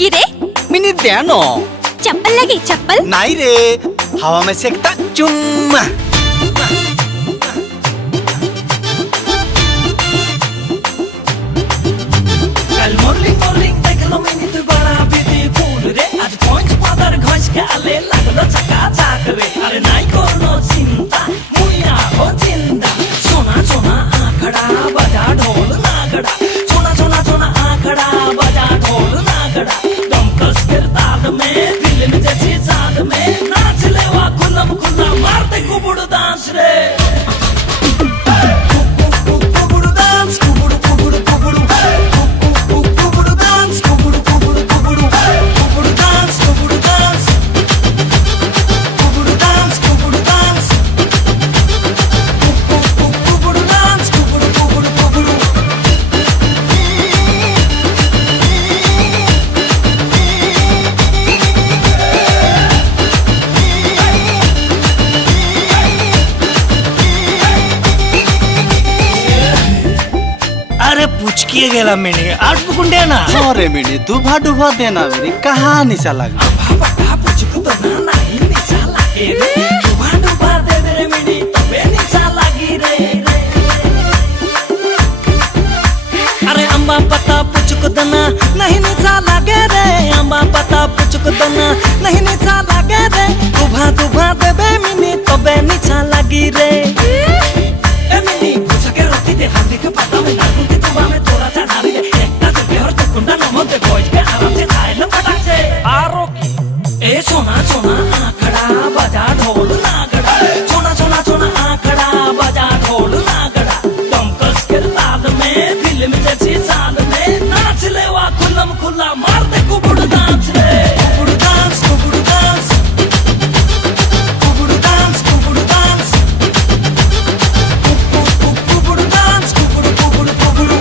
की रे मिनी द्या ना चप्पल लगी चप्पल नाही रे हवा में सेकता चुम्मा कल मॉर्निंग देखलो मिनी तू बड़ा ब्यूटीफुल रे आज पॉइंट्स पादर घस के आले लागलो चकाचक रे अरे नाही कोनो चिंता मुया हो जिंदा सोना सोना आंकड़ा बजा ढोल नागड़ा सोना सोना सोना आंकड़ा बजा ढोल नागड़ा दमकस के ताल में फिल्म जैसी साथ में नाच लेवा खुल्लम खुल्ला मार दे कुबुड़ डांस रे पुचकिए गेला मिनी आठ बुकुंड्या ना अरे मिनी दुभा दुभा देना मेरी कहाँ निशा लगा बाबा पुचको तो ना नहीं निशा लगे रे दुभा दुभा दे दे रे मिनी तबे निशा लगी रे अरे अम्मा पता पुचको दना नहीं निशा लगे रे अम्मा पता पुचको दना नहीं निशा लगे रे दुभा दुभा देबे मिनी तबे निशा लगी रे ए मिनी पुचके रोटी दे हाथी के पता में लागू के दुबा में थोड़ा सा डाली दे एकटा तो बेहर तो कुंडा नमक दे बोझ के आराम से खाए लो फटाक से आरो की ए सोना सोना आंकड़ा बजा ढोल नागड़ा सोना सोना सोना आंकड़ा बजा ढोल नागड़ा दमकस के ताल में फिल्म जैसी साल में नाच लेवा खुल्लम खुल्ला मार दे कुबुड़ डांस रे कुबुड़ डांस कुबुड़ डांस कुबुड़ डांस कुबुड़ डांस कुबुड़ डांस कुबुड़ कुबुड़ कुबुड़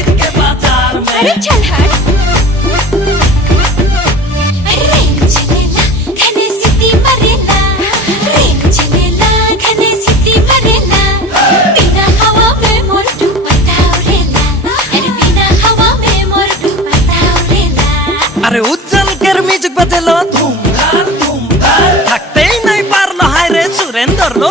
अरे चल हट रेन चलेला घने सिटी भरेला रेन चलेला घने सिटी भरेला बिना हवा में मोर दुपट्टा उड़ेला अरे बिना हवा में मोर दुपट्टा उड़ेला अरे उज्जल कर म्यूजिक बजेलो धूमधार धूमधार थकते ही नहीं पारलो हाय रे सुरेंद्र लो